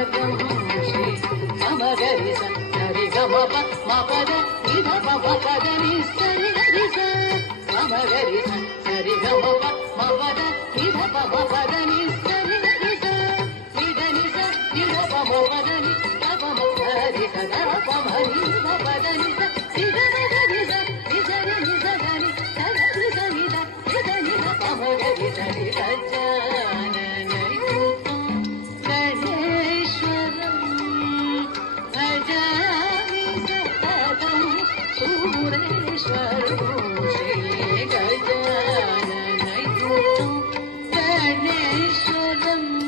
गणेश्वरं श्री समगरि सरि गम पद निध पद नि सरि गरि समगरि सरि गम पद निध पद नि सरि गरि निध निध निध पम पद नि पम हरि सदा पम हरि पद नि निध निध निध निध गनि सरि गनि निध निध पम गरि सरि गजाननयुतं गणेश्वरं भजामि सततं सुरेश्वरं श्री गजाननयुतं गणेश्वरम्